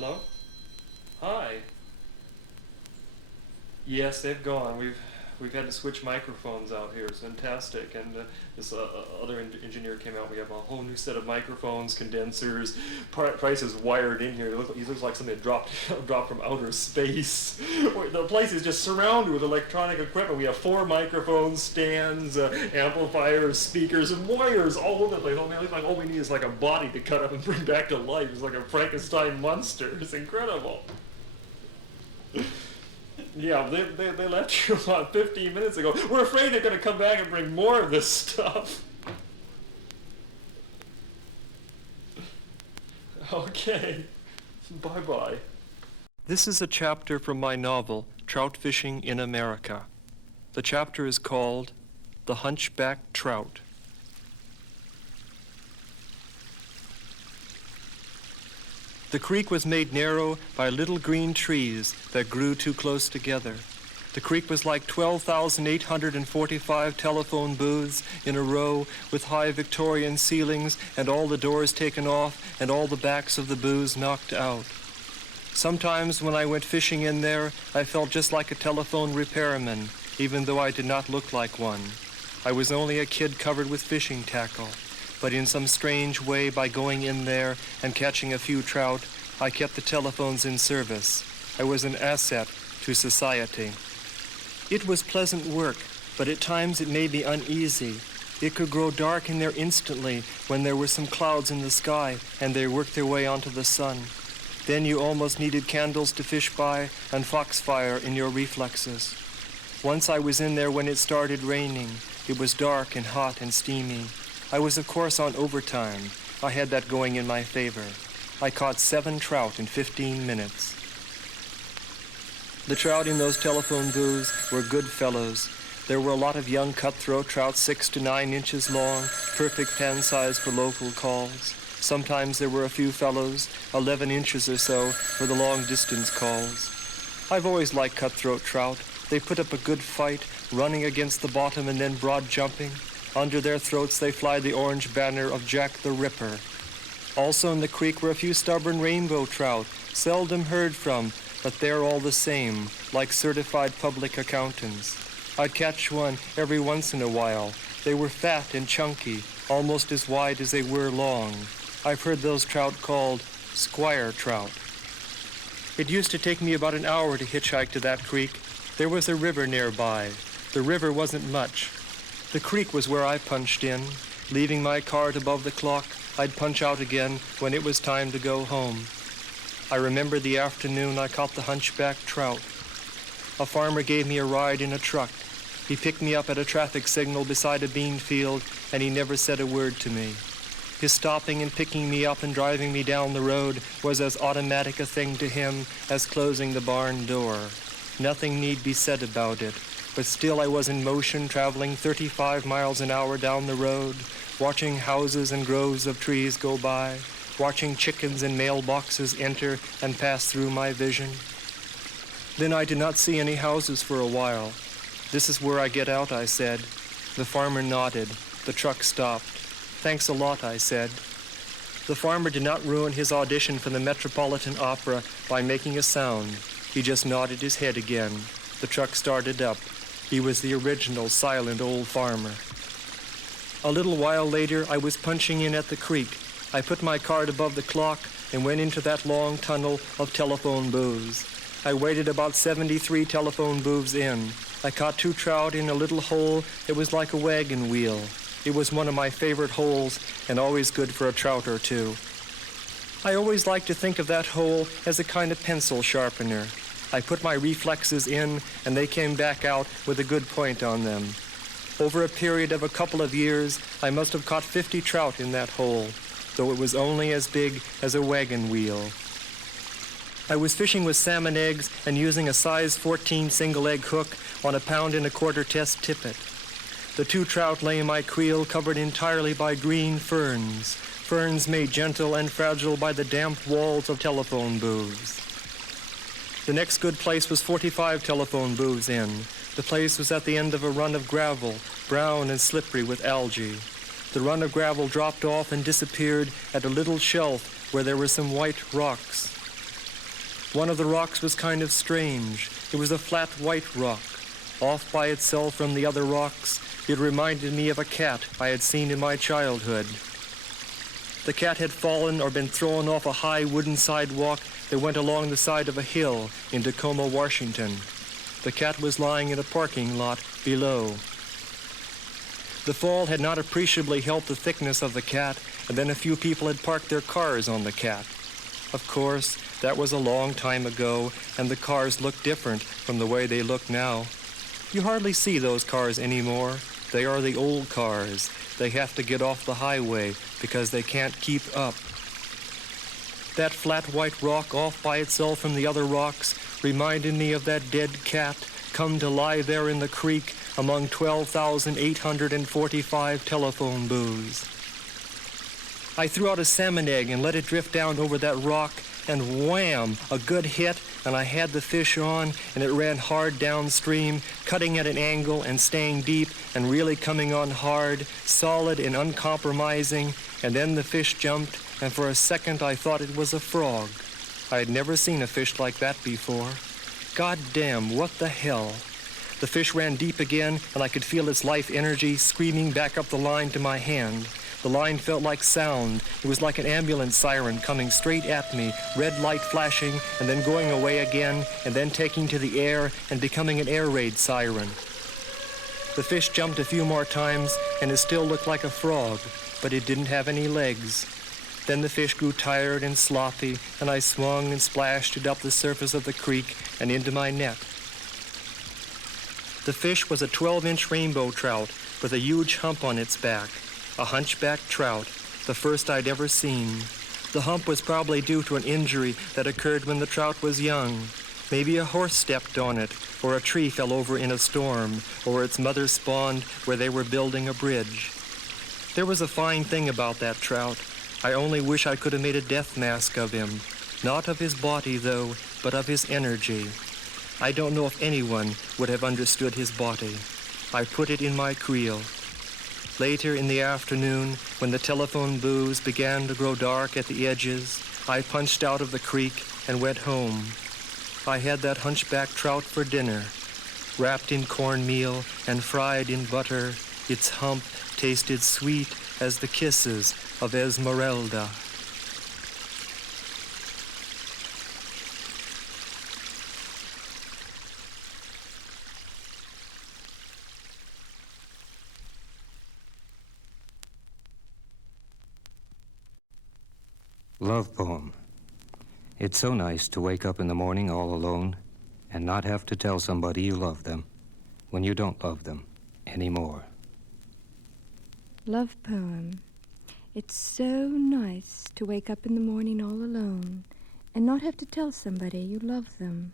Hello? Hi. Yes, they've gone. We've had to switch microphones out here. It's fantastic. And this other engineer came out. We have a whole new set of microphones, condensers. Price is wired in here. He looks like something that dropped from outer space. The place is just surrounded with electronic equipment. We have 4 microphones, stands, amplifiers, speakers, and wires all over the place. All we need is like a body to cut up and bring back to life. It's like a Frankenstein monster. It's incredible. Yeah, they left you about 15 minutes ago. We're afraid they're going to come back and bring more of this stuff. Okay. Bye-bye. This is a chapter from my novel, Trout Fishing in America. The chapter is called The Hunchback Trout. The creek was made narrow by little green trees that grew too close together. The creek was like 12,845 telephone booths in a row with high Victorian ceilings and all the doors taken off and all the backs of the booths knocked out. Sometimes when I went fishing in there, I felt just like a telephone repairman, even though I did not look like one. I was only a kid covered with fishing tackle. But in some strange way, by going in there and catching a few trout, I kept the telephones in service. I was an asset to society. It was pleasant work, but at times it made me uneasy. It could grow dark in there instantly when there were some clouds in the sky and they worked their way onto the sun. Then you almost needed candles to fish by and foxfire in your reflexes. Once I was in there when it started raining. It was dark and hot and steamy. I was, of course, on overtime. I had that going in my favor. I caught 7 trout in 15 minutes. The trout in those telephone booths were good fellows. There were a lot of young cutthroat trout 6 to 9 inches long, perfect pan size for local calls. Sometimes there were a few fellows, 11 inches or so, for the long-distance calls. I've always liked cutthroat trout. They put up a good fight, running against the bottom and then broad jumping. Under their throats they fly the orange banner of Jack the Ripper. Also in the creek were a few stubborn rainbow trout, seldom heard from, but they're all the same, like certified public accountants. I'd catch one every once in a while. They were fat and chunky, almost as wide as they were long. I've heard those trout called squire trout. It used to take me about an hour to hitchhike to that creek. There was a river nearby. The river wasn't much. The creek was where I punched in. Leaving my cart above the clock, I'd punch out again when it was time to go home. I remember the afternoon I caught the hunchback trout. A farmer gave me a ride in a truck. He picked me up at a traffic signal beside a bean field, and he never said a word to me. His stopping and picking me up and driving me down the road was as automatic a thing to him as closing the barn door. Nothing need be said about it. But still I was in motion, traveling 35 miles an hour down the road, watching houses and groves of trees go by, watching chickens and mailboxes enter and pass through my vision. Then I did not see any houses for a while. "This is where I get out," I said. The farmer nodded. The truck stopped. "Thanks a lot," I said. The farmer did not ruin his audition for the Metropolitan Opera by making a sound. He just nodded his head again. The truck started up. He was the original silent old farmer. A little while later, I was punching in at the creek. I put my cart above the clock and went into that long tunnel of telephone booths. I waited about 73 telephone booths in. I caught 2 trout in a little hole that was like a wagon wheel. It was one of my favorite holes and always good for a trout or two. I always liked to think of that hole as a kind of pencil sharpener. I put my reflexes in, and they came back out with a good point on them. Over a period of a couple of years, I must have caught 50 trout in that hole, though it was only as big as a wagon wheel. I was fishing with salmon eggs and using a size 14 single-egg hook on a 1.25-pound test tippet. The 2 trout lay in my creel covered entirely by green ferns, ferns made gentle and fragile by the damp walls of telephone booths. The next good place was 45 telephone booths in. The place was at the end of a run of gravel, brown and slippery with algae. The run of gravel dropped off and disappeared at a little shelf where there were some white rocks. One of the rocks was kind of strange. It was a flat white rock. Off by itself from the other rocks, it reminded me of a cat I had seen in my childhood. The cat had fallen or been thrown off a high wooden sidewalk that went along the side of a hill in Tacoma, Washington. The cat was lying in a parking lot below. The fall had not appreciably helped the thickness of the cat, and then a few people had parked their cars on the cat. Of course, that was a long time ago, and the cars looked different from the way they look now. You hardly see those cars anymore. They are the old cars. They have to get off the highway because they can't keep up. That flat white rock off by itself from the other rocks reminded me of that dead cat come to lie there in the creek among 12,845 telephone booths. I threw out a salmon egg and let it drift down over that rock, and wham, a good hit, and I had the fish on, and it ran hard downstream, cutting at an angle and staying deep and really coming on hard, solid and uncompromising, and then the fish jumped, and for a second I thought it was a frog. I had never seen a fish like that before. God damn, what the hell? The fish ran deep again, and I could feel its life energy screaming back up the line to my hand. The line felt like sound. It was like an ambulance siren coming straight at me, red light flashing, and then going away again, and then taking to the air and becoming an air raid siren. The fish jumped a few more times, and it still looked like a frog, but it didn't have any legs. Then the fish grew tired and sloppy, and I swung and splashed it up the surface of the creek and into my net. The fish was a 12-inch rainbow trout with a huge hump on its back. A hunchback trout, the first I'd ever seen. The hump was probably due to an injury that occurred when the trout was young. Maybe a horse stepped on it, or a tree fell over in a storm, or its mother spawned where they were building a bridge. There was a fine thing about that trout. I only wish I could have made a death mask of him. Not of his body, though, but of his energy. I don't know if anyone would have understood his body. I put it in my creel. Later in the afternoon, when the telephone booths began to grow dark at the edges, I punched out of the creek and went home. I had that hunchback trout for dinner. Wrapped in cornmeal and fried in butter, its hump tasted sweet as the kisses of Esmeralda. Love poem. It's so nice to wake up in the morning all alone and not have to tell somebody you love them when you don't love them anymore. Love poem. It's so nice to wake up in the morning all alone and not have to tell somebody you love them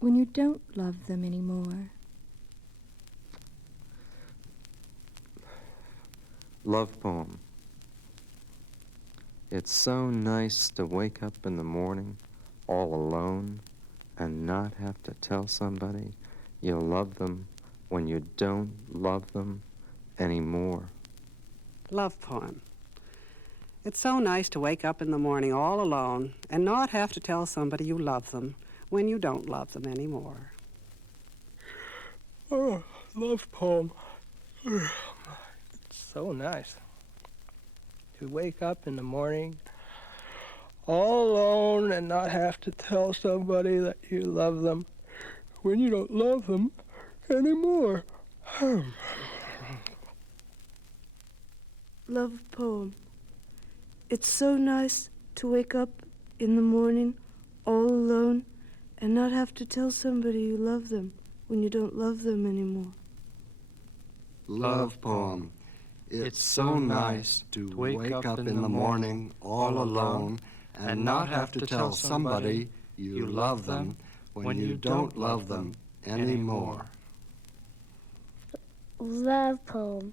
when you don't love them anymore. Love poem. It's so nice to wake up in the morning all alone and not have to tell somebody you love them when you don't love them anymore. Love poem. It's so nice to wake up in the morning all alone and not have to tell somebody you love them when you don't love them anymore. Oh, love poem. It's so nice to wake up in the morning all alone and not have to tell somebody that you love them when you don't love them anymore. Love poem. It's so nice to wake up in the morning all alone and not have to tell somebody you love them when you don't love them anymore. Love poem. It's so nice to wake up in the morning all alone and not have to tell somebody you love them when you don't love them anymore. Love poem.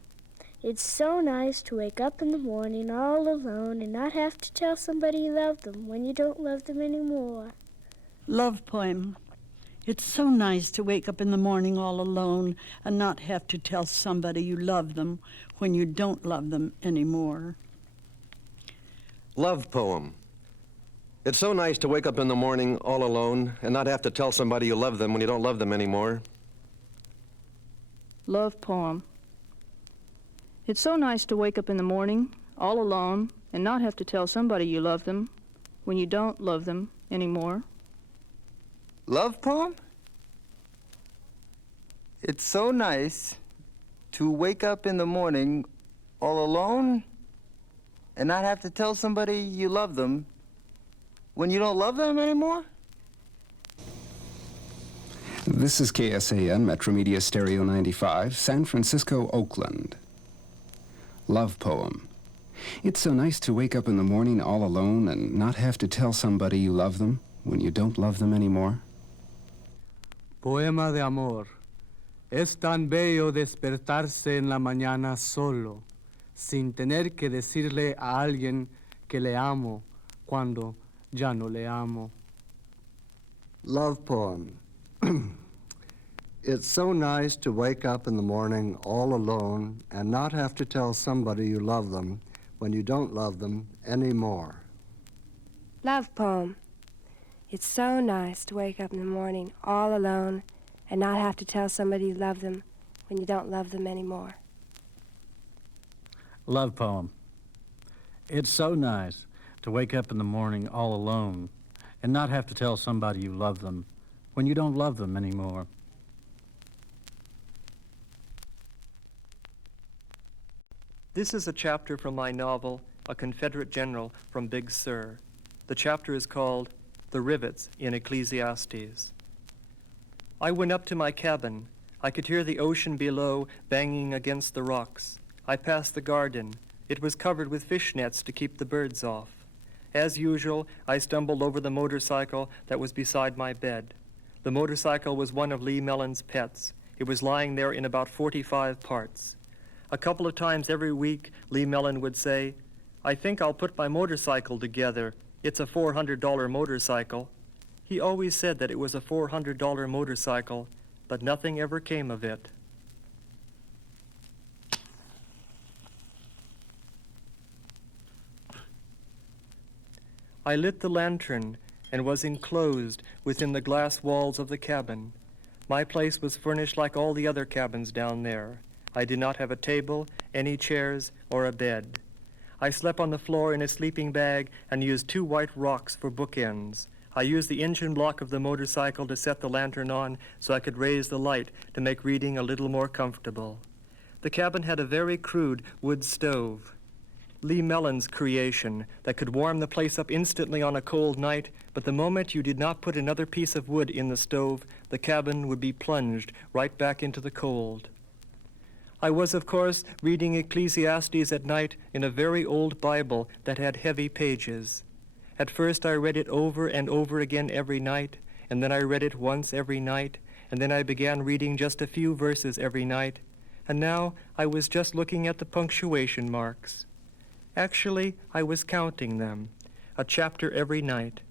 It's so nice to wake up in the morning all alone and not have to tell somebody you love them when you don't love them anymore. Love poem. It's so nice to wake up in the morning all alone and not have to tell somebody you love them when you don't love them anymore. Love poem. It's so nice to wake up in the morning all alone and not have to tell somebody you love them when you don't love them anymore. Love poem. It's so nice to wake up in the morning all alone and not have to tell somebody you love them when you don't love them anymore. Love poem? It's so nice to wake up in the morning all alone and not have to tell somebody you love them when you don't love them anymore? This is KSAN Metromedia Stereo 95, San Francisco, Oakland. Love poem. It's so nice to wake up in the morning all alone and not have to tell somebody you love them when you don't love them anymore. Poema de amor. Es tan bello despertarse en la mañana solo, sin tener que decirle a alguien que le amo cuando ya no le amo. Love poem. It's so nice to wake up in the morning all alone and not have to tell somebody you love them when you don't love them anymore. Love poem. It's so nice to wake up in the morning all alone and not have to tell somebody you love them when you don't love them anymore. Love poem. It's so nice to wake up in the morning all alone and not have to tell somebody you love them when you don't love them anymore. This is a chapter from my novel, A Confederate General from Big Sur. The chapter is called The Rivets in Ecclesiastes. I went up to my cabin. I could hear the ocean below banging against the rocks. I passed the garden. It was covered with fish nets to keep the birds off. As usual, I stumbled over the motorcycle that was beside my bed. The motorcycle was one of Lee Mellon's pets. It was lying there in about 45 parts. A couple of times every week, Lee Mellon would say, "I think I'll put my motorcycle together. It's a $400 motorcycle." He always said that it was a $400 motorcycle, but nothing ever came of it. I lit the lantern and was enclosed within the glass walls of the cabin. My place was furnished like all the other cabins down there. I did not have a table, any chairs, or a bed. I slept on the floor in a sleeping bag and used 2 white rocks for bookends. I used the engine block of the motorcycle to set the lantern on so I could raise the light to make reading a little more comfortable. The cabin had a very crude wood stove. Lee Mellon's creation that could warm the place up instantly on a cold night, but the moment you did not put another piece of wood in the stove, the cabin would be plunged right back into the cold. I was, of course, reading Ecclesiastes at night in a very old Bible that had heavy pages. At first I read it over and over again every night, and then I read it once every night, and then I began reading just a few verses every night, and now I was just looking at the punctuation marks. Actually, I was counting them, a chapter every night.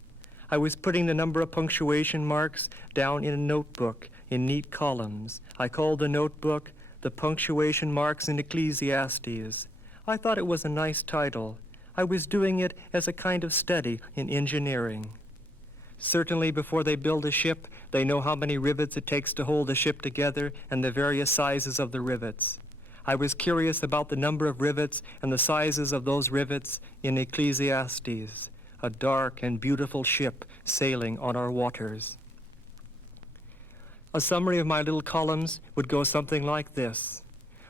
I was putting the number of punctuation marks down in a notebook in neat columns. I called the notebook The Punctuation Marks in Ecclesiastes. I thought it was a nice title. I was doing it as a kind of study in engineering. Certainly before they build a ship, they know how many rivets it takes to hold the ship together and the various sizes of the rivets. I was curious about the number of rivets and the sizes of those rivets in Ecclesiastes, a dark and beautiful ship sailing on our waters. A summary of my little columns would go something like this.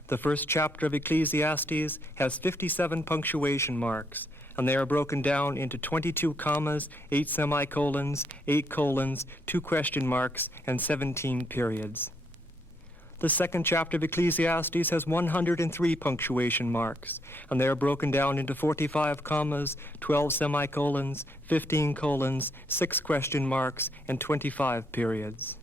The first chapter of Ecclesiastes has 57 punctuation marks, and they are broken down into 22 commas, 8 semicolons, 8 colons, 2 question marks, and 17 periods. The second chapter of Ecclesiastes has 103 punctuation marks, and they are broken down into 45 commas, 12 semicolons, 15 colons, 6 question marks, and 25 periods.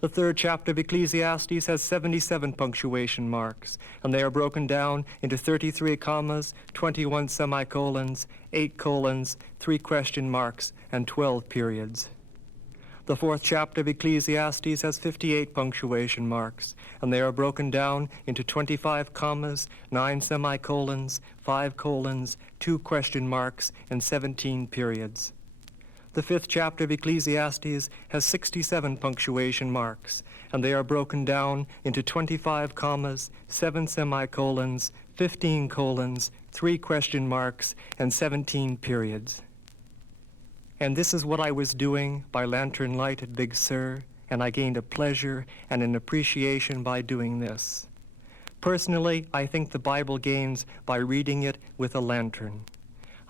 The third chapter of Ecclesiastes has 77 punctuation marks, and they are broken down into 33 commas, 21 semicolons, 8 colons, 3 question marks, and 12 periods. The fourth chapter of Ecclesiastes has 58 punctuation marks, and they are broken down into 25 commas, 9 semicolons, 5 colons, 2 question marks, and 17 periods. The 5th chapter of Ecclesiastes has 67 punctuation marks, and they are broken down into 25 commas, 7 semicolons, 15 colons, 3 question marks, and 17 periods. And this is what I was doing by lantern light at Big Sur, and I gained a pleasure and an appreciation by doing this. Personally, I think the Bible gains by reading it with a lantern.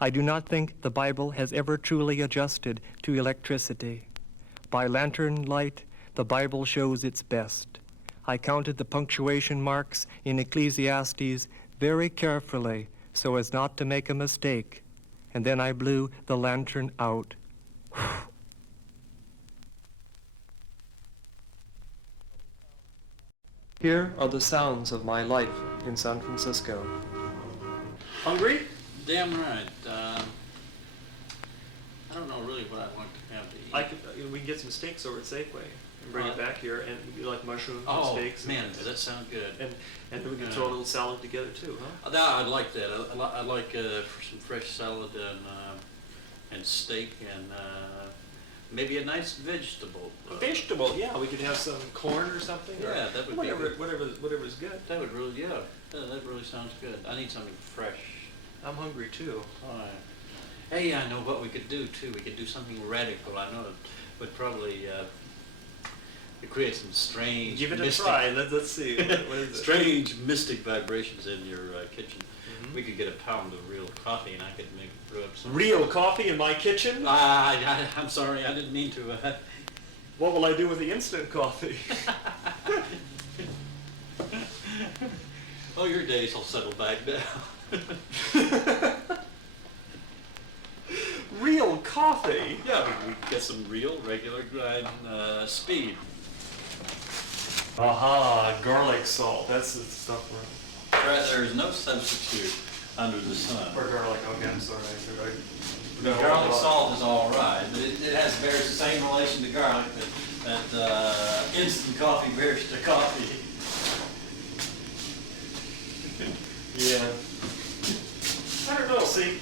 I do not think the Bible has ever truly adjusted to electricity. By lantern light, the Bible shows its best. I counted the punctuation marks in Ecclesiastes very carefully so as not to make a mistake, and then I blew the lantern out. Here are the sounds of my life in San Francisco. Hungry? Damn right. I don't know really what I want to have to eat. We can get some steaks over at Safeway and bring it back here, and you like mushrooms and Oh, steaks. man, does that sound good? And we can throw a little salad together too, huh? No, I'd like that. I'd like some fresh salad and steak and maybe a nice vegetable. A vegetable, yeah. We could have some corn or something. Yeah, that would be good. Whatever's good. That would really, yeah, that really sounds good. I need something fresh. I'm hungry too. All right. Hey, I know what we could do too. We could do something radical. I know it would probably create some strange. Give it mystic, a try. Let's see. What is it? Strange mystic vibrations in your kitchen. Mm-hmm. We could get a pound of real coffee, and I could brew up some. Real coffee in my kitchen? I'm sorry. I didn't mean to. What will I do with the instant coffee? Oh, your days will settle back down. Real coffee? Yeah, we could get some real, regular grind speed. Aha, garlic salt. That's the stuff Right, there's no substitute under the sun. for garlic. Okay, I'm sorry. The garlic salt is all right, but it bears the same relation to garlic that instant coffee bears to coffee. Yeah. I don't know, see,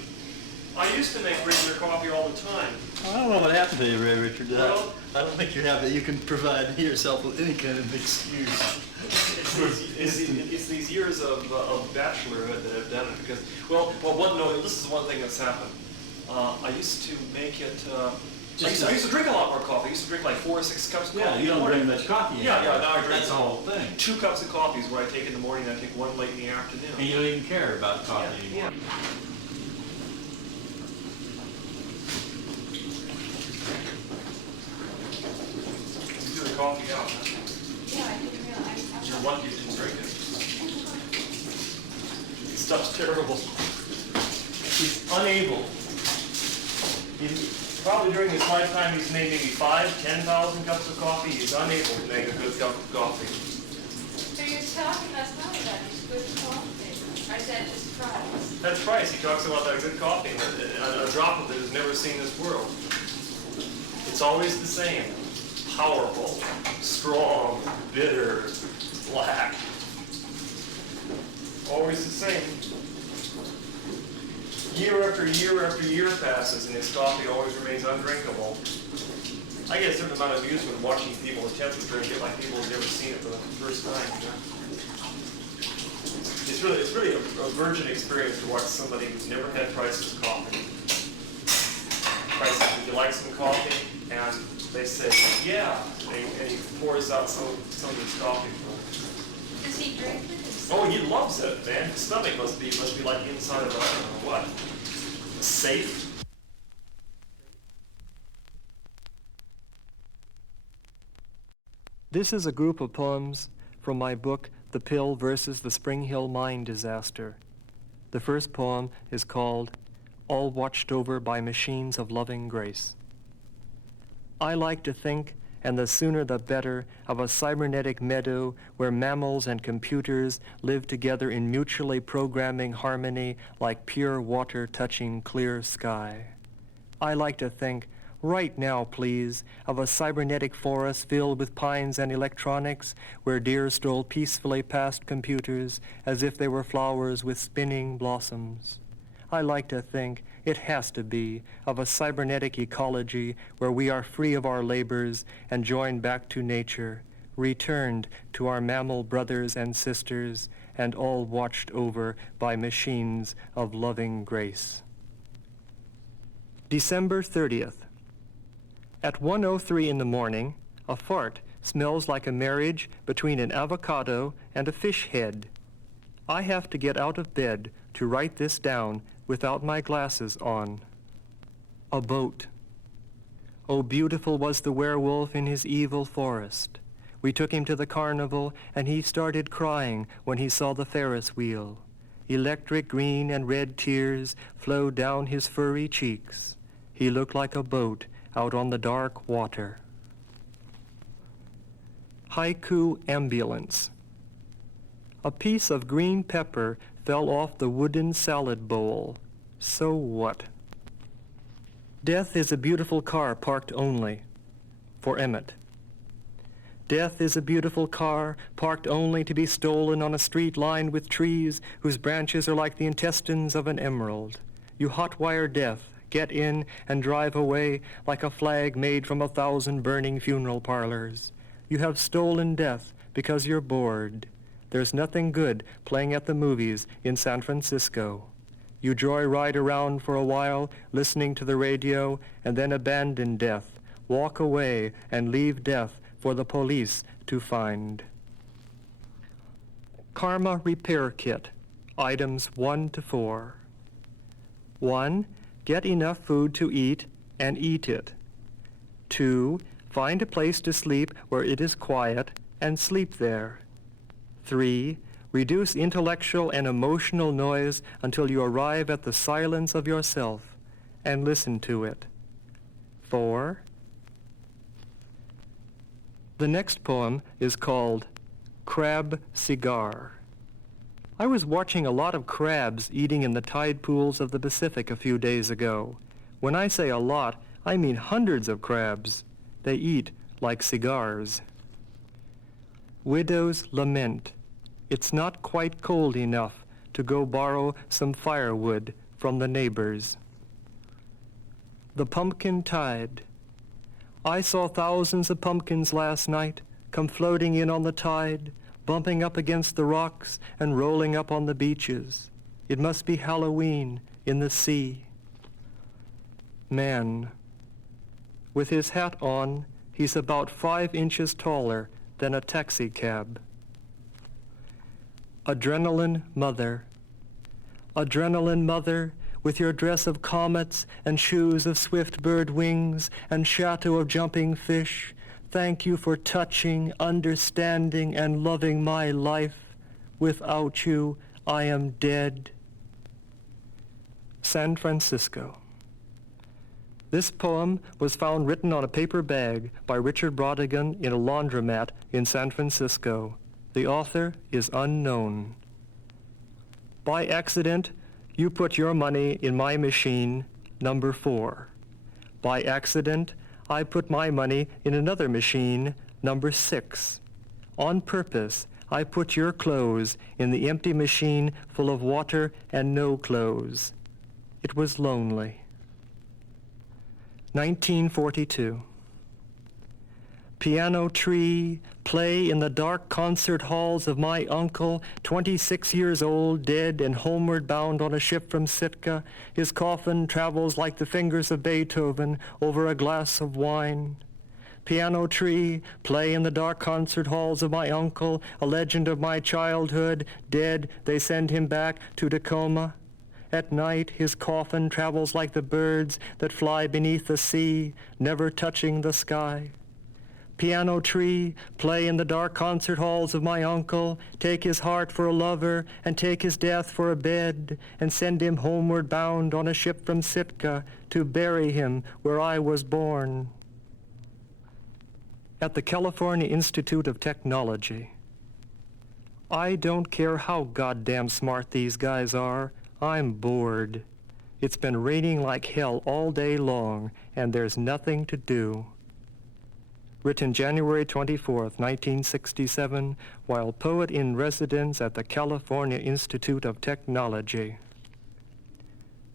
I used to make regular coffee all the time. I don't know what happened to you, Ray Richard. Well, I don't think you can provide yourself with any kind of excuse. It's these years of bachelorhood that have done it because, this is one thing that's happened. I used to make it, I used to drink a lot more coffee. I used to drink like 4 or 6 cups of coffee. Yeah, you don't drink much coffee. Yeah, now I drink. That's the whole thing. 2 cups of coffee is what I take in the morning, and I take 1 late in the afternoon. And you don't even care about coffee anymore. Yeah. You threw the coffee out, huh? Yeah, I didn't realize. You're lucky you didn't drink it. This stuff's terrible. He's unable. Probably during his lifetime he's made maybe 5,000, 10,000 cups of coffee. He's unable to make a good cup of coffee. So you're talking last night about his good coffee. Or is that just price? That's price. He talks about that good coffee, and a drop of it has never seen this world. It's always the same. Powerful, strong, bitter, black. Always the same. Year after year after year passes, and his coffee always remains undrinkable. I get a certain amount of amusement watching people attempt to drink it like people have never seen it for the first time. You know? It's really a virgin experience to watch somebody who's never had Price's coffee. Price, would you like some coffee? And they say, yeah. And he pours out some of his coffee for them. Does he drink with his Oh, he loves it, man. His stomach must be like inside of I don't know what. A safe. This is a group of poems from my book, The Pill versus the Springhill Mine Disaster. The first poem is called All Watched Over by Machines of Loving Grace. I like to think, and the sooner the better, of a cybernetic meadow where mammals and computers live together in mutually programming harmony like pure water touching clear sky. I like to think, right now please, of a cybernetic forest filled with pines and electronics where deer stroll peacefully past computers as if they were flowers with spinning blossoms. I like to think, It has to be, of a cybernetic ecology where we are free of our labors and joined back to nature, returned to our mammal brothers and sisters, and all watched over by machines of loving grace. December 30th. At 1:03 in the morning, a fart smells like a marriage between an avocado and a fish head. I have to get out of bed to write this down without my glasses on. A boat. Oh, beautiful was the werewolf in his evil forest. We took him to the carnival, and he started crying when he saw the Ferris wheel. Electric green and red tears flowed down his furry cheeks. He looked like a boat out on the dark water. Haiku ambulance. A piece of green pepper fell off the wooden salad bowl. So what? Death is a beautiful car parked only. For Emmett. Death is a beautiful car parked only to be stolen on a street lined with trees whose branches are like the intestines of an emerald. You hotwire death, get in, and drive away like a flag made from 1,000 burning funeral parlors. You have stolen death because you're bored. There's nothing good playing at the movies in San Francisco. You joyride around for a while, listening to the radio, and then abandon death, walk away, and leave death for the police to find. Karma Repair Kit, items 1 to 4. 1. Get enough food to eat and eat it. 2. Find a place to sleep where it is quiet and sleep there. 3. Reduce intellectual and emotional noise until you arrive at the silence of yourself and listen to it. 4. The next poem is called Crab Cigar. I was watching a lot of crabs eating in the tide pools of the Pacific a few days ago. When I say a lot, I mean hundreds of crabs. They eat like cigars. Widow's Lament. It's not quite cold enough to go borrow some firewood from the neighbors. The Pumpkin Tide. I saw thousands of pumpkins last night come floating in on the tide, bumping up against the rocks and rolling up on the beaches. It must be Halloween in the sea. Man. With his hat on, he's about 5 inches taller than a taxi cab. Adrenaline Mother. Adrenaline Mother, with your dress of comets and shoes of swift bird wings and chateau of jumping fish, thank you for touching, understanding, and loving my life. Without you, I am dead. San Francisco. This poem was found written on a paper bag by Richard Brautigan in a laundromat in San Francisco. The author is unknown. By accident, you put your money in my machine, number 4. By accident, I put my money in another machine, number 6. On purpose, I put your clothes in the empty machine full of water and no clothes. It was lonely. 1942. Piano tree, play in the dark concert halls of my uncle, 26 years old, dead and homeward bound on a ship from Sitka. His coffin travels like the fingers of Beethoven over a glass of wine. Piano tree, play in the dark concert halls of my uncle, a legend of my childhood, dead, they send him back to Tacoma. At night, his coffin travels like the birds that fly beneath the sea, never touching the sky. Piano tree, play in the dark concert halls of my uncle, take his heart for a lover, and take his death for a bed, and send him homeward bound on a ship from Sitka to bury him where I was born. At the California Institute of Technology. I don't care how goddamn smart these guys are, I'm bored. It's been raining like hell all day long, and there's nothing to do. Written January 24th, 1967, while poet in residence at the California Institute of Technology.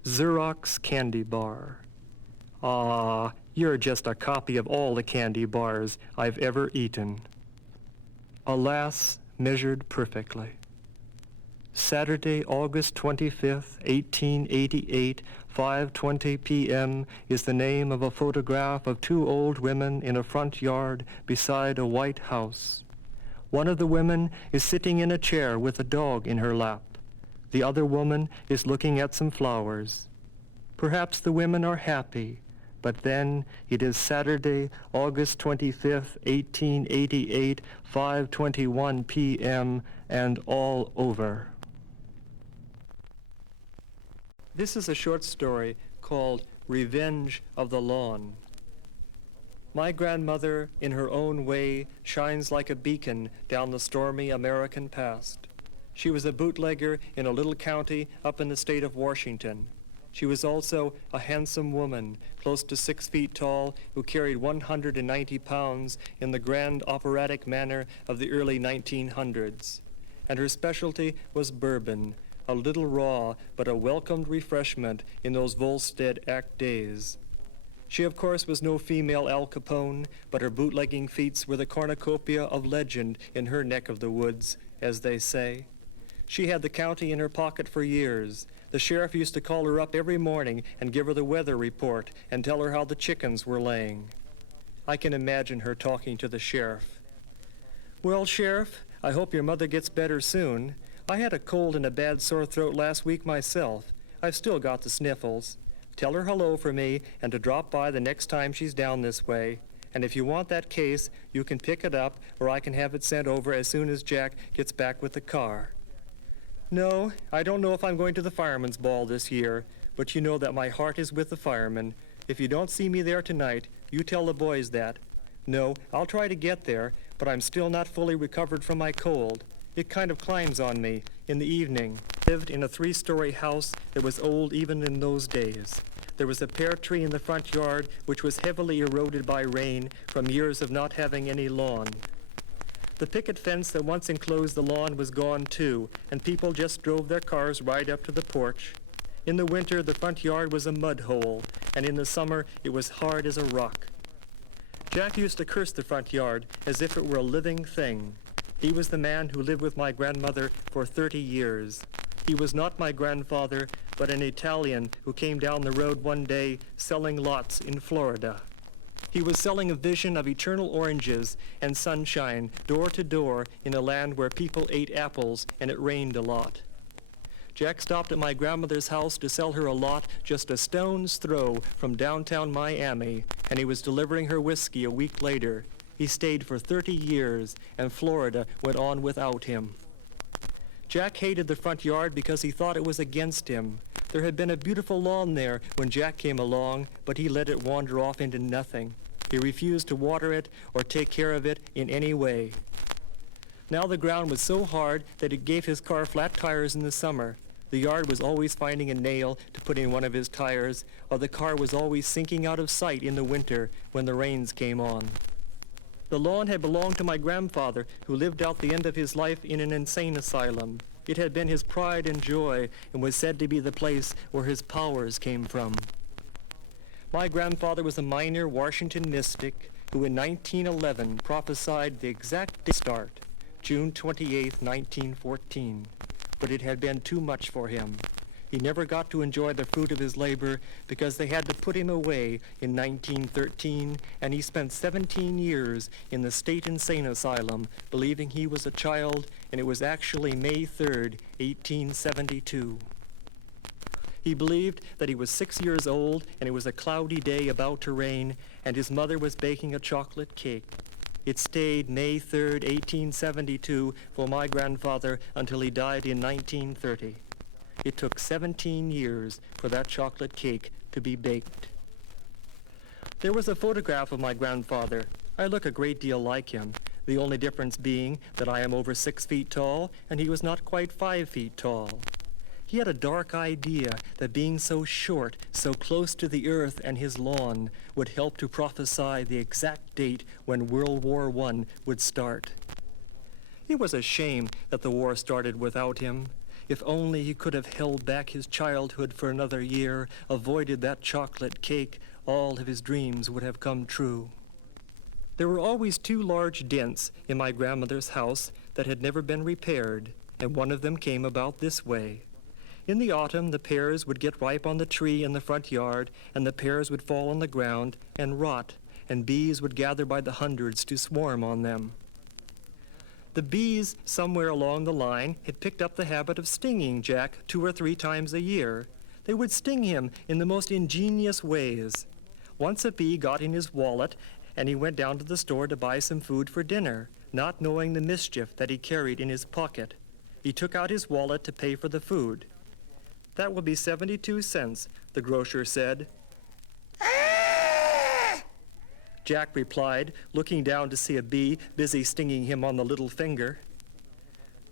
Xerox candy bar. Ah, you're just a copy of all the candy bars I've ever eaten. Alas, measured perfectly. Saturday, August 25th, 1888, 5:20 p.m. is the name of a photograph of two old women in a front yard beside a white house. One of the women is sitting in a chair with a dog in her lap. The other woman is looking at some flowers. Perhaps the women are happy, but then it is Saturday, August 25th, 1888, 5:21 p.m., and all over. This is a short story called Revenge of the Lawn. My grandmother, in her own way, shines like a beacon down the stormy American past. She was a bootlegger in a little county up in the state of Washington. She was also a handsome woman, close to 6 feet tall, who carried 190 pounds in the grand operatic manner of the early 1900s. And her specialty was bourbon, a little raw, but a welcomed refreshment in those Volstead Act days. She, of course, was no female Al Capone, but her bootlegging feats were the cornucopia of legend in her neck of the woods, as they say. She had the county in her pocket for years. The sheriff used to call her up every morning and give her the weather report and tell her how the chickens were laying. I can imagine her talking to the sheriff. "Well, Sheriff, I hope your mother gets better soon. I had a cold and a bad sore throat last week myself. I've still got the sniffles. Tell her hello for me and to drop by the next time she's down this way. And if you want that case, you can pick it up, or I can have it sent over as soon as Jack gets back with the car." No, I don't know if I'm going to the firemen's ball this year, but you know that my heart is with the firemen. If you don't see me there tonight, you tell the boys that. No, I'll try to get there, but I'm still not fully recovered from my cold. It kind of climbs on me in the evening. I lived in a 3-story house that was old even in those days. There was a pear tree in the front yard which was heavily eroded by rain from years of not having any lawn. The picket fence that once enclosed the lawn was gone too, and people just drove their cars right up to the porch. In the winter, the front yard was a mud hole, and in the summer, it was hard as a rock. Jack used to curse the front yard as if it were a living thing. He was the man who lived with my grandmother for 30 years. He was not my grandfather, but an Italian who came down the road one day selling lots in Florida. He was selling a vision of eternal oranges and sunshine door to door in a land where people ate apples and it rained a lot. Jack stopped at my grandmother's house to sell her a lot just a stone's throw from downtown Miami, and he was delivering her whiskey a week later. He stayed for 30 years, and Florida went on without him. Jack hated the front yard because he thought it was against him. There had been a beautiful lawn there when Jack came along, but he let it wander off into nothing. He refused to water it or take care of it in any way. Now the ground was so hard that it gave his car flat tires in the summer. The yard was always finding a nail to put in one of his tires, or the car was always sinking out of sight in the winter when the rains came on. The lawn had belonged to my grandfather, who lived out the end of his life in an insane asylum. It had been his pride and joy and was said to be the place where his powers came from. My grandfather was a minor Washington mystic who in 1911 prophesied the exact start, June 28, 1914. But it had been too much for him. He never got to enjoy the fruit of his labor because they had to put him away in 1913, and he spent 17 years in the state insane asylum believing he was a child, and it was actually May 3rd, 1872. He believed that he was 6 years old, and it was a cloudy day about to rain, and his mother was baking a chocolate cake. It stayed May 3rd, 1872 for my grandfather until he died in 1930. It took 17 years for that chocolate cake to be baked. There was a photograph of my grandfather. I look a great deal like him, the only difference being that I am over 6 feet tall and he was not quite 5 feet tall. He had a dark idea that being so short, so close to the earth and his lawn, would help to prophesy the exact date when World War I would start. It was a shame that the war started without him. If only he could have held back his childhood for another year, avoided that chocolate cake, all of his dreams would have come true. There were always 2 large dents in my grandmother's house that had never been repaired, and one of them came about this way. In the autumn, the pears would get ripe on the tree in the front yard, and the pears would fall on the ground and rot, and bees would gather by the hundreds to swarm on them. The bees, somewhere along the line, had picked up the habit of stinging Jack 2 or 3 times a year. They would sting him in the most ingenious ways. Once a bee got in his wallet, and he went down to the store to buy some food for dinner, not knowing the mischief that he carried in his pocket. He took out his wallet to pay for the food. "That will be 72 cents, the grocer said. Jack replied, looking down to see a bee busy stinging him on the little finger.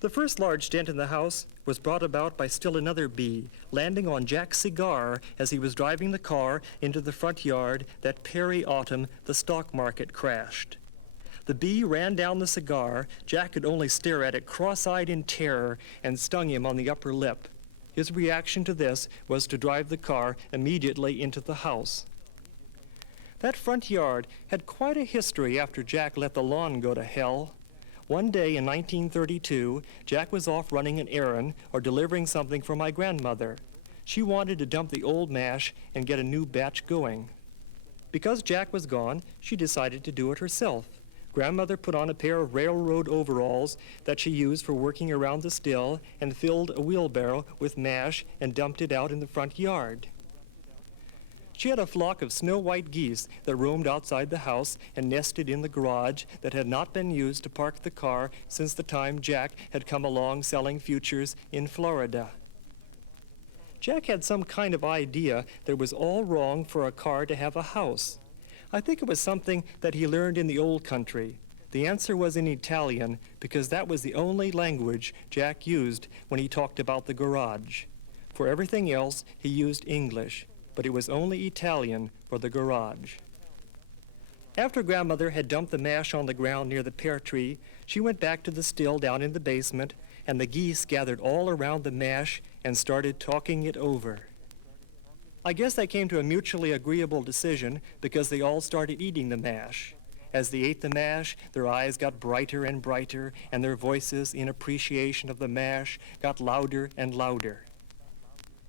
The first large dent in the house was brought about by still another bee, landing on Jack's cigar as he was driving the car into the front yard that Perry autumn the stock market crashed. The bee ran down the cigar. Jack could only stare at it cross-eyed in terror, and stung him on the upper lip. His reaction to this was to drive the car immediately into the house. That front yard had quite a history after Jack let the lawn go to hell. One day in 1932, Jack was off running an errand or delivering something for my grandmother. She wanted to dump the old mash and get a new batch going. Because Jack was gone, she decided to do it herself. Grandmother put on a pair of railroad overalls that she used for working around the still and filled a wheelbarrow with mash and dumped it out in the front yard. She had a flock of snow-white geese that roamed outside the house and nested in the garage that had not been used to park the car since the time Jack had come along selling futures in Florida. Jack had some kind of idea that it was all wrong for a car to have a house. I think it was something that he learned in the old country. The answer was in Italian because that was the only language Jack used when he talked about the garage. For everything else, he used English, but it was only Italian for the garage. After Grandmother had dumped the mash on the ground near the pear tree, she went back to the still down in the basement, and the geese gathered all around the mash and started talking it over. I guess they came to a mutually agreeable decision because they all started eating the mash. As they ate the mash, their eyes got brighter and brighter, and their voices, in appreciation of the mash, got louder and louder.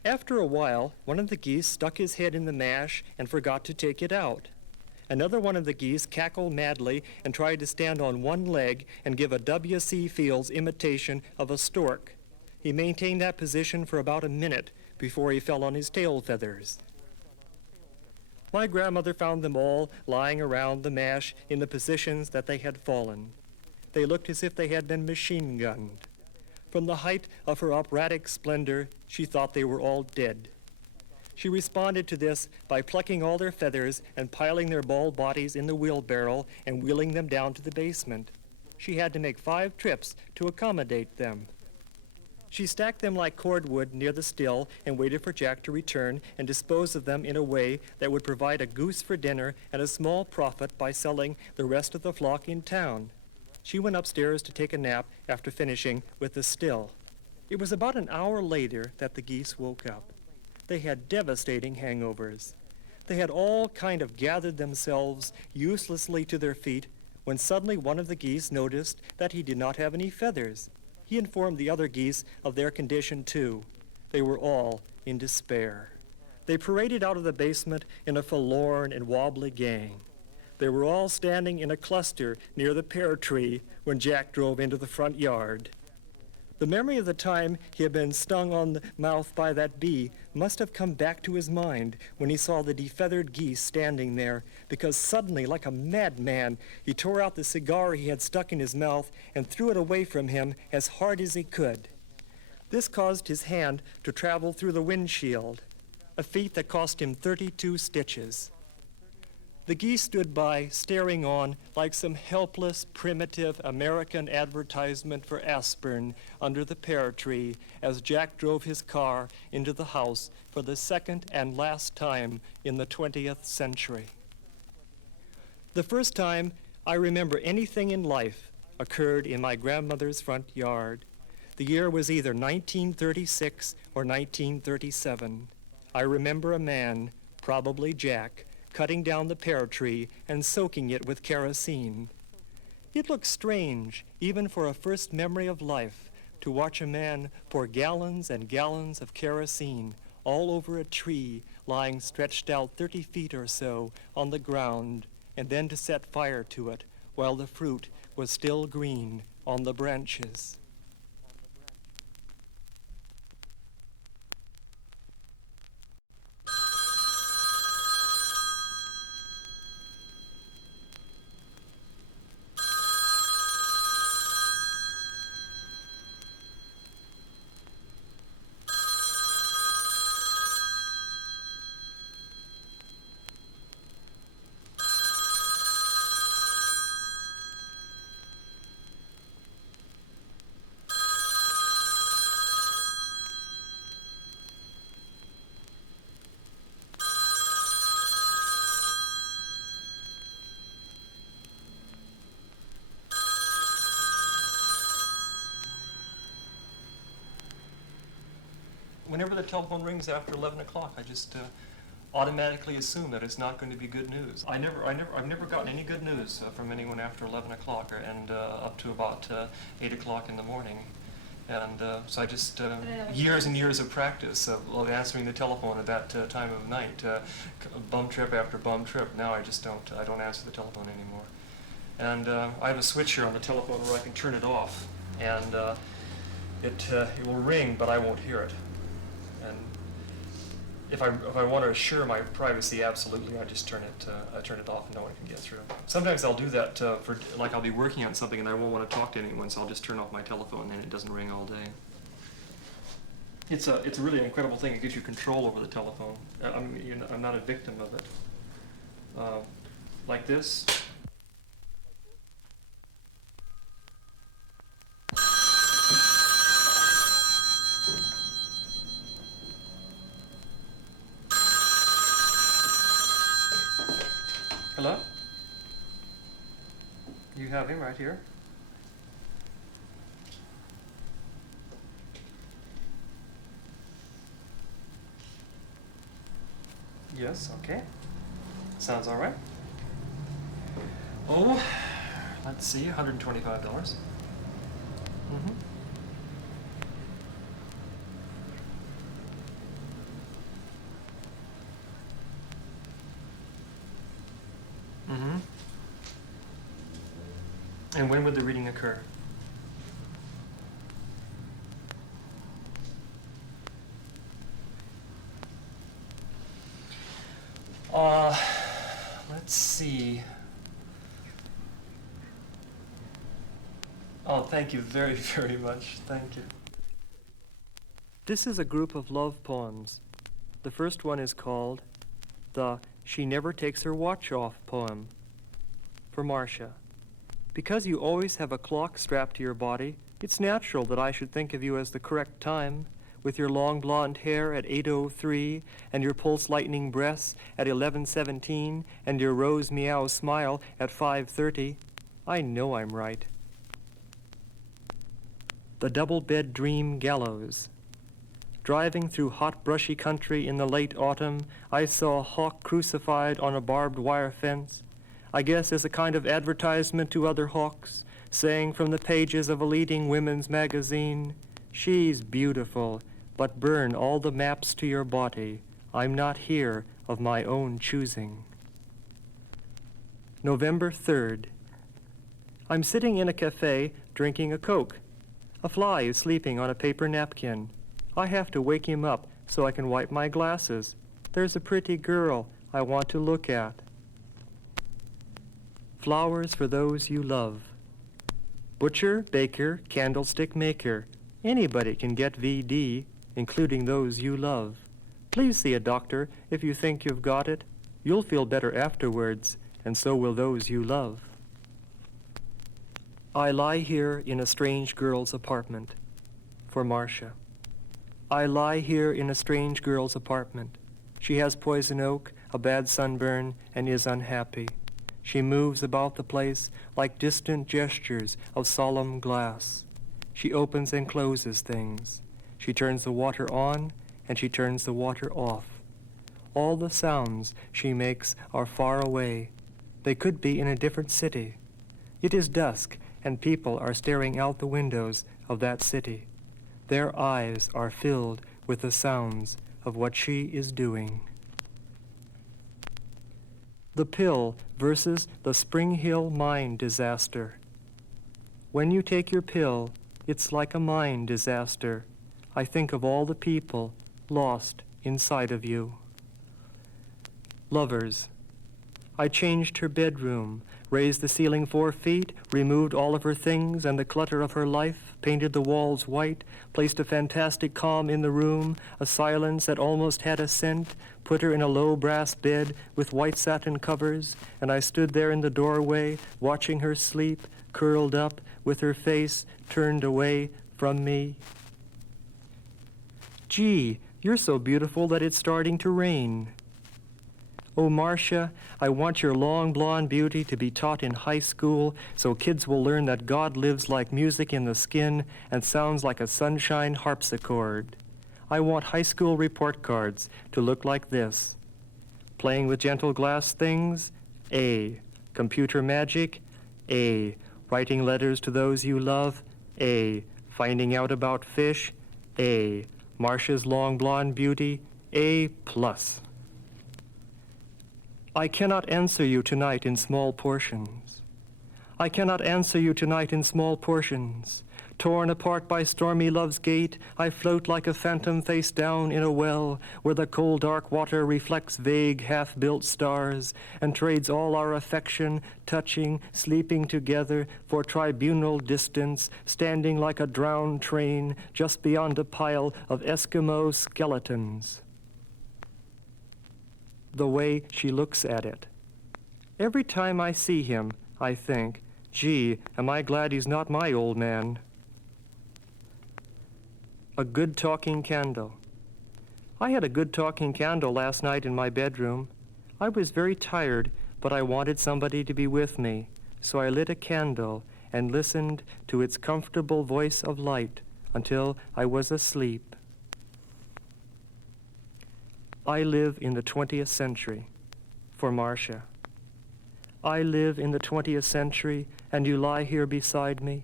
After a while, one of the geese stuck his head in the mash and forgot to take it out. Another one of the geese cackled madly and tried to stand on one leg and give a W.C. Fields imitation of a stork. He maintained that position for about a minute before he fell on his tail feathers. My grandmother found them all lying around the mash in the positions that they had fallen. They looked as if they had been machine-gunned. From the height of her operatic splendor, she thought they were all dead. She responded to this by plucking all their feathers and piling their bald bodies in the wheelbarrow and wheeling them down to the basement. She had to make 5 trips to accommodate them. She stacked them like cordwood near the still and waited for Jack to return and dispose of them in a way that would provide a goose for dinner and a small profit by selling the rest of the flock in town. She went upstairs to take a nap after finishing with the still. It was about an hour later that the geese woke up. They had devastating hangovers. They had all kind of gathered themselves uselessly to their feet when suddenly one of the geese noticed that he did not have any feathers. He informed the other geese of their condition too. They were all in despair. They paraded out of the basement in a forlorn and wobbly gang. They were all standing in a cluster near the pear tree when Jack drove into the front yard. The memory of the time he had been stung on the mouth by that bee must have come back to his mind when he saw the defeathered geese standing there, because suddenly, like a madman, he tore out the cigar he had stuck in his mouth and threw it away from him as hard as he could. This caused his hand to travel through the windshield, a feat that cost him 32 stitches. The geese stood by, staring on like some helpless, primitive American advertisement for aspirin under the pear tree as Jack drove his car into the house for the second and last time in the 20th century. The first time I remember anything in life occurred in my grandmother's front yard. The year was either 1936 or 1937. I remember a man, probably Jack, cutting down the pear tree and soaking it with kerosene. It looks strange, even for a first memory of life, to watch a man pour gallons and gallons of kerosene all over a tree lying stretched out 30 feet or so on the ground, and then to set fire to it while the fruit was still green on the branches. Whenever the telephone rings after 11 o'clock, I just automatically assume that it's not going to be good news. I've never gotten any good news from anyone after 11 o'clock and up to about 8 o'clock in the morning. And so I just, years and years of practice of answering the telephone at that time of night, bum trip after bum trip. Now I just I don't answer the telephone anymore. And I have a switch here on the telephone where I can turn it off. And it will ring, but I won't hear it. And if I want to assure my privacy absolutely, I just turn it off and no one can get through. Sometimes I'll do that for, like, I'll be working on something and I won't want to talk to anyone, so I'll just turn off my telephone and it doesn't ring all day. It's a really incredible thing. It gives you control over the telephone. I'm not a victim of it. Like this. Hello? You have him right here. Yes, okay. Sounds all right. Oh, let's see, $125. Mm-hmm. Mm-hmm. And when would the reading occur? Let's see. Oh, thank you very, very much. Thank you. This is a group of love poems. The first one is called the She Never Takes Her Watch Off poem, for Marcia. Because you always have a clock strapped to your body, it's natural that I should think of you as the correct time, with your long blonde hair at 8:03 and your pulse lightning breaths at 11:17 and your rose meow smile at 5:30. I know I'm right. The double bed dream gallows. Driving through hot, brushy country in the late autumn, I saw a hawk crucified on a barbed wire fence. I guess as a kind of advertisement to other hawks, saying from the pages of a leading women's magazine, "She's beautiful, but burn all the maps to your body. I'm not here of my own choosing." November 3rd. I'm sitting in a cafe drinking a Coke. A fly is sleeping on a paper napkin. I have to wake him up so I can wipe my glasses. There's a pretty girl I want to look at. Flowers for those you love. Butcher, baker, candlestick maker. Anybody can get VD, including those you love. Please see a doctor if you think you've got it. You'll feel better afterwards, and so will those you love. I lie here in a strange girl's apartment, for Marcia. I lie here in a strange girl's apartment. She has poison oak, a bad sunburn, and is unhappy. She moves about the place like distant gestures of solemn glass. She opens and closes things. She turns the water on and she turns the water off. All the sounds she makes are far away. They could be in a different city. It is dusk and people are staring out the windows of that city. Their eyes are filled with the sounds of what she is doing. The pill versus the Springhill mine disaster. When you take your pill, it's like a mine disaster. I think of all the people lost inside of you. Lovers. I changed her bedroom, raised the ceiling 4 feet, removed all of her things and the clutter of her life, painted the walls white, placed a fantastic calm in the room, a silence that almost had a scent, put her in a low brass bed with white satin covers, and I stood there in the doorway, watching her sleep, curled up, with her face turned away from me. Gee, you're so beautiful that it's starting to rain. Oh, Marcia, I want your long blonde beauty to be taught in high school so kids will learn that God lives like music in the skin and sounds like a sunshine harpsichord. I want high school report cards to look like this. Playing with gentle glass things, A. Computer magic, A. Writing letters to those you love, A. Finding out about fish, A. Marcia's long blonde beauty, A+. I cannot answer you tonight in small portions. I cannot answer you tonight in small portions. Torn apart by stormy love's gate, I float like a phantom face down in a well where the cold dark water reflects vague half-built stars and trades all our affection, touching, sleeping together for tribunal distance, standing like a drowned train just beyond a pile of Eskimo skeletons. The way she looks at it. Every time I see him, I think, gee, am I glad he's not my old man. A good talking candle. I had a good talking candle last night in my bedroom. I was very tired, but I wanted somebody to be with me, so I lit a candle and listened to its comfortable voice of light until I was asleep. I live in the 20th century, for Marcia. I live in the 20th century, and you lie here beside me.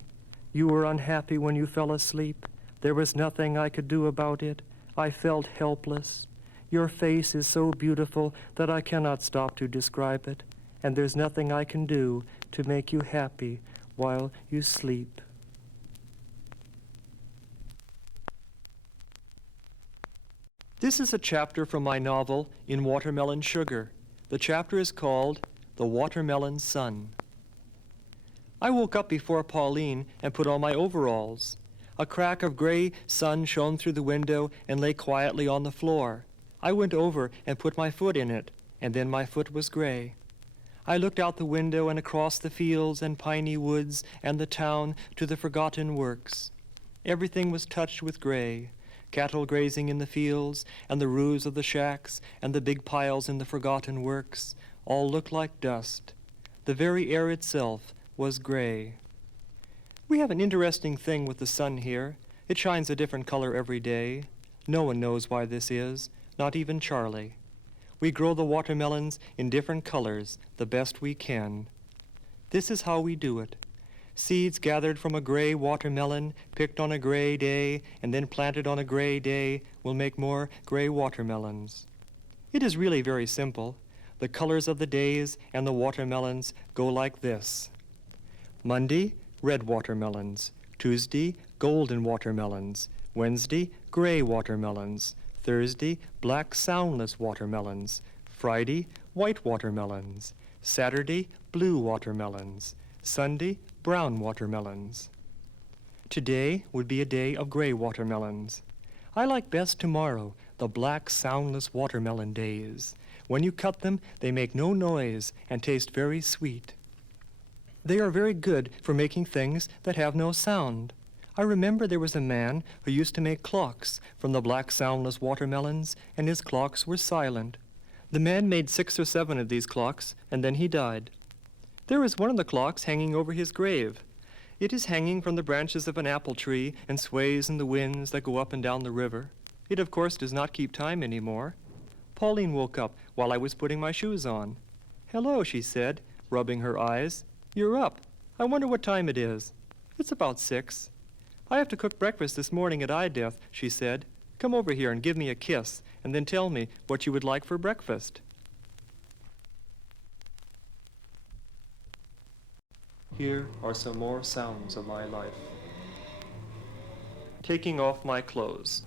You were unhappy when you fell asleep. There was nothing I could do about it. I felt helpless. Your face is so beautiful that I cannot stop to describe it, and there's nothing I can do to make you happy while you sleep. This is a chapter from my novel, In Watermelon Sugar. The chapter is called The Watermelon Sun. I woke up before Pauline and put on my overalls. A crack of gray sun shone through the window and lay quietly on the floor. I went over and put my foot in it, and then my foot was gray. I looked out the window and across the fields and piney woods and the town to the forgotten works. Everything was touched with gray. Cattle grazing in the fields, and the roofs of the shacks, and the big piles in the forgotten works, all looked like dust. The very air itself was gray. We have an interesting thing with the sun here. It shines a different color every day. No one knows why this is, not even Charlie. We grow the watermelons in different colors the best we can. This is how we do it. Seeds gathered from a gray watermelon, picked on a gray day, and then planted on a gray day will make more gray watermelons. It is really very simple. The colors of the days and the watermelons go like this. Monday, red watermelons. Tuesday, golden watermelons. Wednesday, gray watermelons. Thursday, black soundless watermelons. Friday, white watermelons. Saturday, blue watermelons. Sunday, brown watermelons. Today would be a day of gray watermelons. I like best tomorrow, the black, soundless watermelon days. When you cut them, they make no noise and taste very sweet. They are very good for making things that have no sound. I remember there was a man who used to make clocks from the black, soundless watermelons, and his clocks were silent. The man made 6 or 7 of these clocks, and then he died. There is one of the clocks hanging over his grave. It is hanging from the branches of an apple tree and sways in the winds that go up and down the river. It, of course, does not keep time any more. Pauline woke up while I was putting my shoes on. "Hello," she said, rubbing her eyes. "You're up. I wonder what time it is." "It's about 6. "I have to cook breakfast this morning at I-Death," she said. "Come over here and give me a kiss, and then tell me what you would like for breakfast." Here are some more sounds of my life. Taking off my clothes.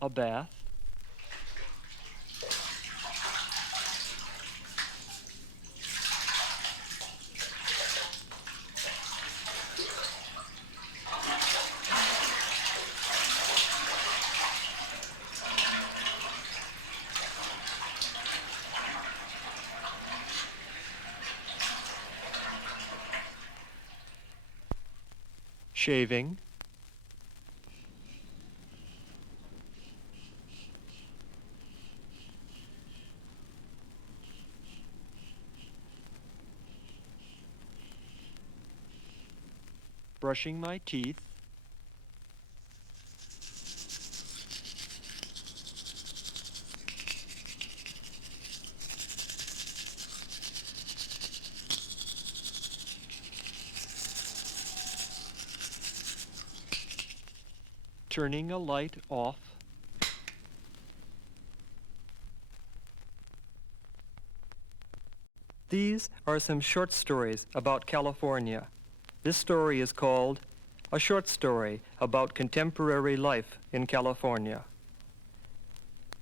A bath. Shaving. Brushing my teeth. Turning a light off. These are some short stories about California. This story is called A Short Story About Contemporary Life in California.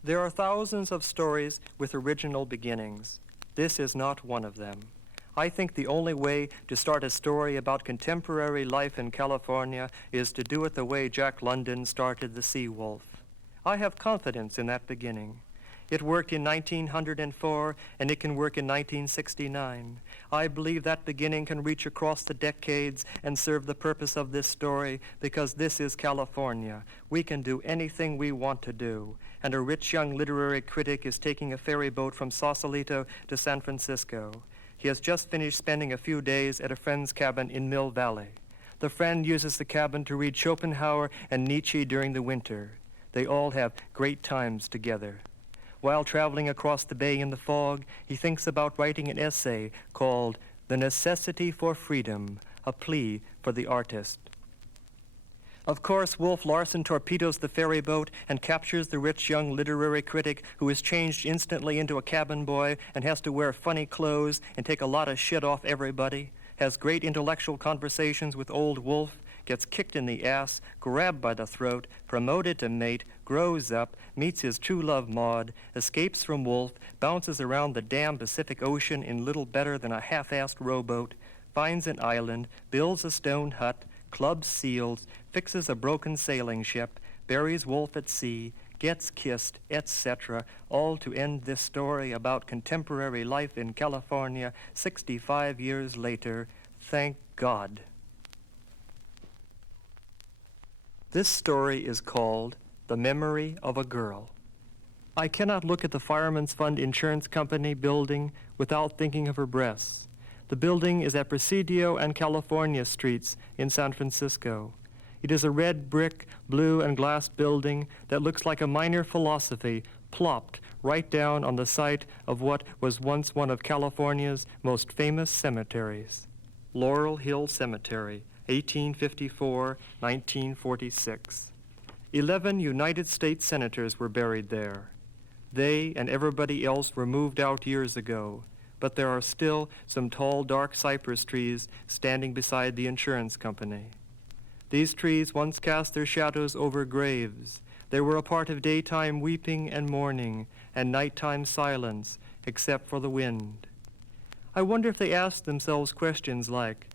There are thousands of stories with original beginnings. This is not one of them. I think the only way to start a story about contemporary life in California is to do it the way Jack London started The Sea Wolf. I have confidence in that beginning. It worked in 1904, and it can work in 1969. I believe that beginning can reach across the decades and serve the purpose of this story, because this is California. We can do anything we want to do. And a rich young literary critic is taking a ferry boat from Sausalito to San Francisco. He has just finished spending a few days at a friend's cabin in Mill Valley. The friend uses the cabin to read Schopenhauer and Nietzsche during the winter. They all have great times together. While traveling across the bay in the fog, he thinks about writing an essay called The Necessity for Freedom, a plea for the artist. Of course, Wolf Larsen torpedoes the ferry boat and captures the rich young literary critic, who is changed instantly into a cabin boy and has to wear funny clothes and take a lot of shit off everybody, has great intellectual conversations with old Wolf, gets kicked in the ass, grabbed by the throat, promoted to mate, grows up, meets his true love Maud, escapes from Wolf, bounces around the damn Pacific Ocean in little better than a half-assed rowboat, finds an island, builds a stone hut, clubs seals, fixes a broken sailing ship, buries Wolf at sea, gets kissed, etc., all to end this story about contemporary life in California 65 years later. Thank God. This story is called The Memory of a Girl. I cannot look at the Fireman's Fund Insurance Company building without thinking of her breasts. The building is at Presidio and California Streets in San Francisco. It is a red brick, blue and glass building that looks like a minor philosophy plopped right down on the site of what was once one of California's most famous cemeteries. Laurel Hill Cemetery, 1854-1946. 11 United States senators were buried there. They and everybody else were moved out years ago, but there are still some tall, dark cypress trees standing beside the insurance company. These trees once cast their shadows over graves. They were a part of daytime weeping and mourning, and nighttime silence, except for the wind. I wonder if they asked themselves questions like,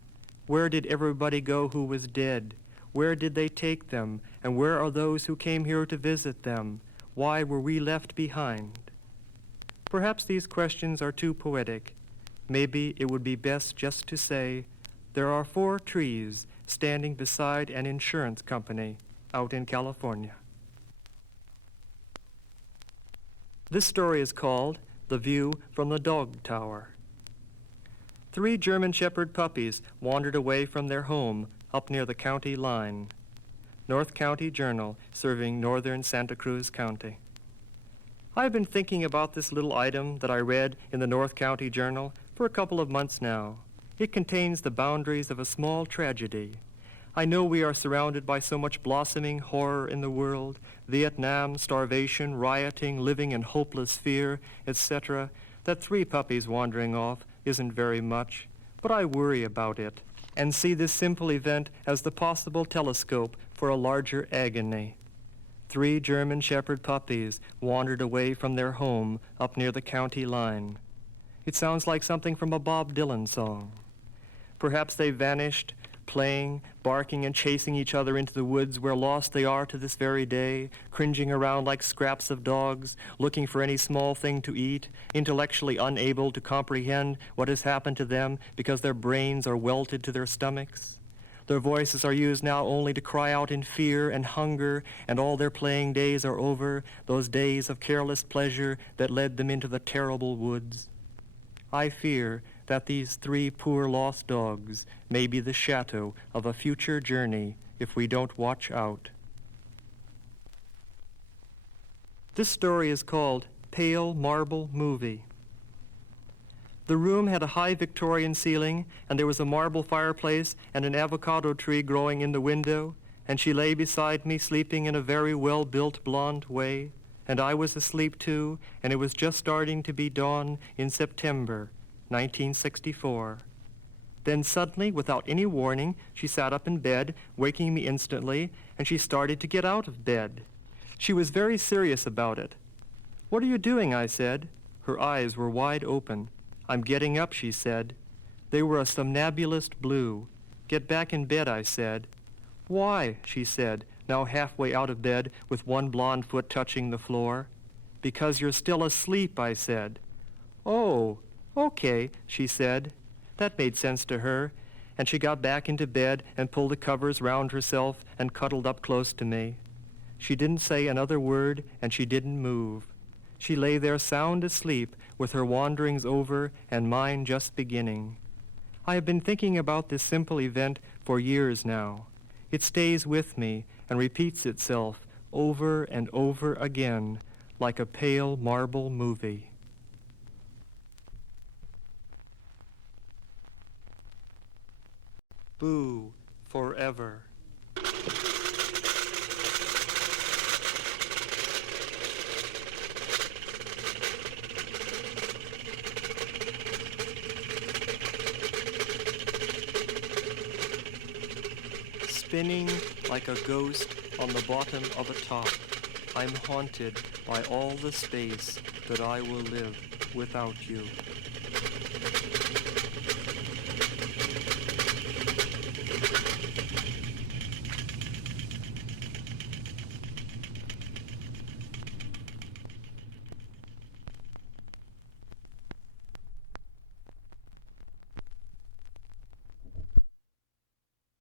where did everybody go who was dead? Where did they take them? And where are those who came here to visit them? Why were we left behind? Perhaps these questions are too poetic. Maybe it would be best just to say, there are 4 trees standing beside an insurance company out in California. This story is called The View from the Dog Tower. 3 German Shepherd puppies wandered away from their home up near the county line. North County Journal, serving northern Santa Cruz County. I've been thinking about this little item that I read in the North County Journal for a couple of months now. It contains the boundaries of a small tragedy. I know we are surrounded by so much blossoming horror in the world, Vietnam, starvation, rioting, living in hopeless fear, etc., that 3 puppies wandering off isn't very much, but I worry about it and see this simple event as the possible telescope for a larger agony. 3 German Shepherd puppies wandered away from their home up near the county line. It sounds like something from a Bob Dylan song. Perhaps they vanished, playing, barking, and chasing each other into the woods where lost they are to this very day, cringing around like scraps of dogs, looking for any small thing to eat, intellectually unable to comprehend what has happened to them because their brains are welted to their stomachs. Their voices are used now only to cry out in fear and hunger, and all their playing days are over, those days of careless pleasure that led them into the terrible woods. I fear that these 3 poor lost dogs may be the shadow of a future journey if we don't watch out. This story is called Pale Marble Movie. The room had a high Victorian ceiling, and there was a marble fireplace and an avocado tree growing in the window, and she lay beside me sleeping in a very well-built blonde way, and I was asleep too, and it was just starting to be dawn in September 1964. Then suddenly, without any warning, she sat up in bed, waking me instantly, and she started to get out of bed. She was very serious about it. "What are you doing?" I said. Her eyes were wide open. "I'm getting up," she said. They were a somnambulist blue. "Get back in bed," I said. "Why?" she said, now halfway out of bed with one blonde foot touching the floor. "Because you're still asleep," I said. "Oh, okay," she said. That made sense to her, and she got back into bed and pulled the covers round herself and cuddled up close to me. She didn't say another word, and she didn't move. She lay there sound asleep with her wanderings over and mine just beginning. I have been thinking about this simple event for years now. It stays with me and repeats itself over and over again like a pale marble movie. Boo, forever. Spinning like a ghost on the bottom of a top, I'm haunted by all the space that I will live without you.